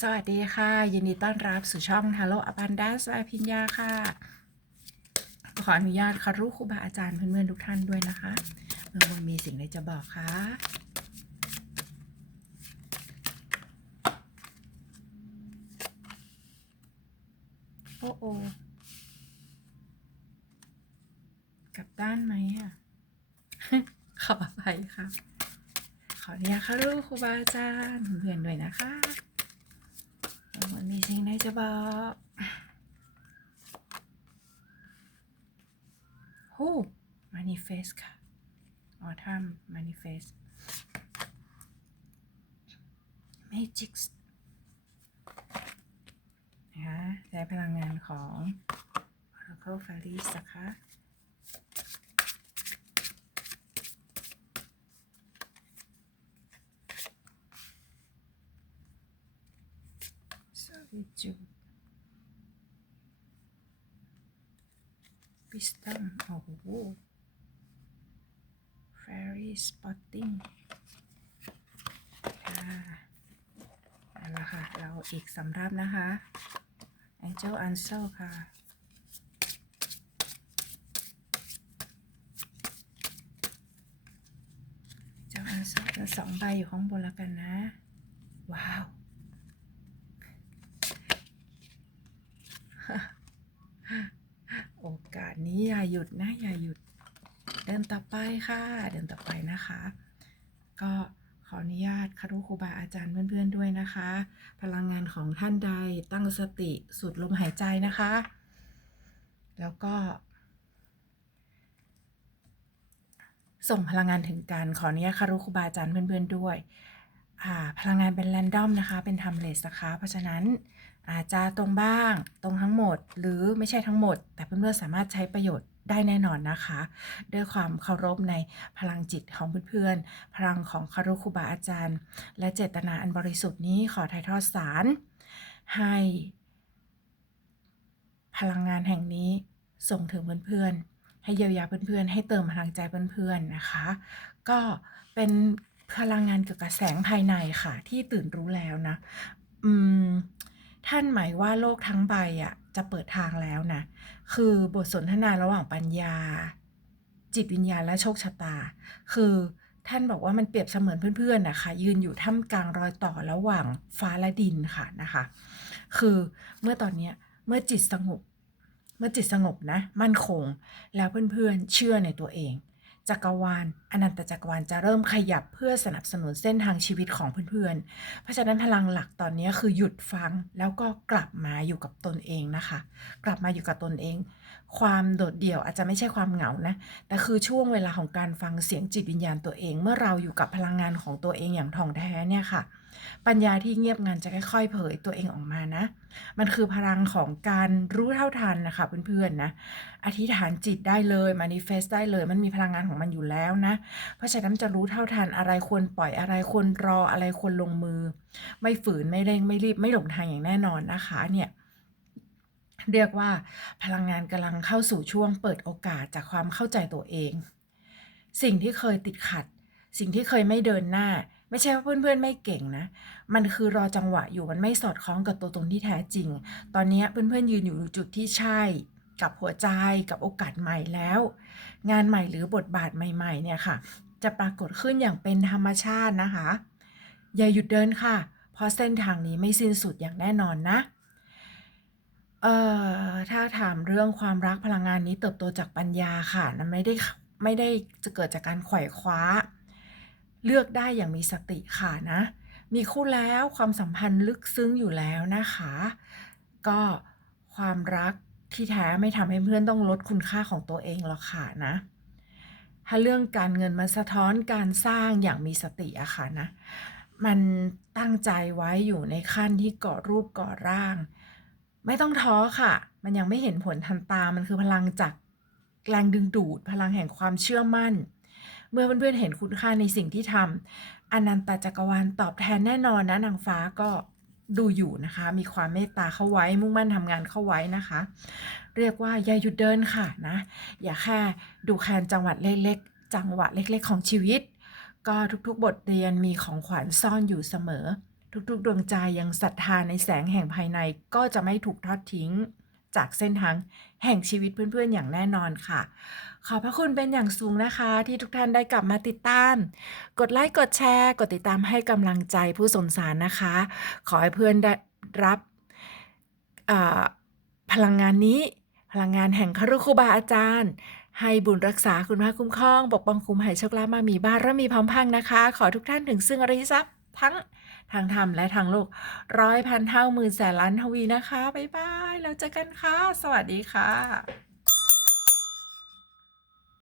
สวัสดีค่ะ ยินดีต้อนรับสู่ช่อง Hello Abundance อภิญญาค่ะ ขออนุญาตคารุครูบาอาจารย์เพื่อนๆทุกท่านด้วยนะคะเมื่อมันมีสิ่งใดจะบอกคะโอ้โอกลับด้านไหมอะ ขออภัยค่ะ ขออนุญาตคารุครูบาอาจารย์เพื่อนๆด้วยนะคะ มีสิ่งใดจะบอกฮู manifest ค่ะออทัม manifest magic นะคะใช้พลังงานของ Oracle Fairies นะคะ solitude wisdom โอ้โห fairy spotting ค่ะเอาละค่ะ เราอีกสำรับนะคะ angel answer ค่ะจ้า answer จะสองใบอยู่ข้างบนแล้วกันนะ ว้าว โอ กาสนี้อย่าหยุดนะอย่าหยุด เดินต่อไปค่ะ เดินต่อไปนะคะ ก็ขออนุญาตคารุครูบาอาจารย์เพื่อนๆด้วยนะคะ พลังงานของท่านใดตั้งสติสูดลมหายใจนะคะ แล้วก็ ส่งพลังงานถึงกันขออนุญาตคารุครูบาอาจารย์เพื่อนๆด้วยอ่าพลังงานเป็นแรนดอมนะคะ เป็นทำเลสนะคะ เพราะฉะนั้น อาจจะตรงบ้าง ตรงทั้งหมด หรือไม่ใช่ทั้งหมด แต่เพื่อนๆสามารถใช้ประโยชน์ได้แน่นอนนะคะ ด้วยความเคารพในพลังจิตของเพื่อนๆ พลังของคารุครูบาอาจารย์ และเจตนาอันบริสุทธิ์นี้ขอถ่ายทอดสาร ให้ พลังงานแห่งนี้ส่งถึงเพื่อนๆ ให้เยียวยาเพื่อนๆ ให้เติมพลังใจเพื่อนๆ นะคะ ก็เป็นพลังงานเกี่ยวกับแสงภายในค่ะ ที่ตื่นรู้แล้วนะ อืม ท่านหมายว่าโลกทั้งใบอะจะเปิดทางแล้วนะ คือบทสนทนาระหว่างปัญญา จิตวิญญาณและโชคชะตา คือท่านบอกว่ามันเปรียบเสมือนเพื่อนๆนะคะ ยืนอยู่ท่ามกลางรอยต่อระหว่างฟ้าและดินค่ะนะคะ คือเมื่อตอนนี้เมื่อจิตสงบ เมื่อจิตสงบนะ มั่นคง แล้วเพื่อนๆเชื่อในตัวเอง จักรวาลอนันตจักรวาลจะเริ่มขยับเพื่อสนับสนุนเส้นทางชีวิตของเพื่อนๆ เพราะฉะนั้นพลังหลักตอนนี้คือหยุดฟังแล้วก็กลับมาอยู่กับตนเองนะคะ กลับมาอยู่กับตนเอง ความโดดเดี่ยวอาจจะไม่ใช่ความเหงานะแต่คือช่วงเวลาของการฟังเสียงจิตวิญญาณตัวเอง เมื่อเราอยู่กับพลังงานของตัวเองอย่างท่องแท้เนี่ยค่ะ ปัญญาที่เงียบงันจะค่อยๆ เผยตัวเองออกมานะ มันคือพลังของการรู้เท่าทันนะคะเพื่อนๆนะ อธิษฐานจิตได้เลย manifest ได้เลย มันมีพลังงานของมันอยู่แล้วนะ เพราะฉะนั้นจะรู้เท่าทันอะไรควรปล่อยอะไรควรรออะไรควรลงมือ ไม่ฝืนไม่เร่งไม่รีบไม่หลงทางอย่างแน่นอนนะคะเนี่ยเรียกว่าพลังงานกำลังเข้าสู่ช่วงเปิดโอกาสจากความเข้าใจตัวเอง สิ่งที่เคยติดขัด สิ่งที่เคยไม่เดินหน้า ไม่ใช่ว่าเพื่อนๆไม่เก่งนะ มันคือรอจังหวะอยู่มันไม่สอดคล้องกับตัวตนที่แท้จริง ตอนนี้เพื่อนๆยืนอยู่จุดที่ใช่ กับหัวใจกับโอกาสใหม่แล้ว งานใหม่หรือบทบาทใหม่ๆเนี่ยค่ะ จะปรากฏขึ้นอย่างเป็นธรรมชาตินะคะ อย่าหยุดเดินค่ะ เพราะเส้นทางนี้ไม่สิ้นสุดอย่างแน่นอนนะเอ่อถ้าถามเรื่องความรักพลังงานนี้เติบโตจากปัญญาค่ะ มันไม่ได้ไม่ได้จะเกิดจากการไขว่คว้า เลือกได้อย่างมีสติค่ะนะ มีคู่แล้วความสัมพันธ์ลึกซึ้งอยู่แล้วนะคะ ก็ความรักที่แท้ไม่ทำให้เพื่อนต้องลดคุณค่าของตัวเองหรอกค่ะนะ ถ้าเรื่องการเงินมันสะท้อนการสร้างอย่างมีสติอะค่ะนะ มันตั้งใจไว้อยู่ในขั้นที่ก่อรูปก่อร่าง ไม่ต้องท้อค่ะ มันยังไม่เห็นผลทันตา มันคือพลังจากแรงดึงดูด พลังแห่งความเชื่อมั่น เมื่อเพื่อนๆเห็นคุณค่าในสิ่งที่ทำอนันตจักรวาลตอบแทนแน่นอนนะนางฟ้าก็ดูอยู่นะคะ มีความเมตตาเข้าไว้ มุ่งมั่นทำงานเข้าไว้นะคะ เรียกว่าอย่าหยุดเดินค่ะนะ อย่าแค่ดูแคลนจังหวัดเล็กๆ จังหวะเล็ก ๆ ของชีวิต ก็ทุกๆ บทเรียนมีของขวัญซ่อนอยู่เสมอ ทุกๆ ดวงใจยังศรัทธาในแสงแห่งภายในก็จะไม่ถูกทอดทิ้ง จากเส้นทางแห่งชีวิตเพื่อนๆอย่างแน่นอนค่ะ ขอพระคุณเป็นอย่างสูงนะคะ ที่ทุกท่านได้กลับมาติดตาม กดไลค์กดแชร์ กดติดตามให้กำลังใจผู้สนสารนะคะ ขอให้เพื่อนได้รับพลังงานนี้ พลังงานแห่งคารุครูบาอาจารย์ ให้บุญรักษาคุณพระคุ้มครอง ปกป้องคุ้มให้โชคลาภมามีบ้านและมีพร้อมพังนะคะ ขอทุกท่านถึงซึ่งอริยทรัพย์ ทั้งทางธรรมและทางโลกร้อยพันเท่าหมื่นแสนล้านทวีนะคะ บ๊ายบาย แล้วเจอกันค่ะ สวัสดีค่ะ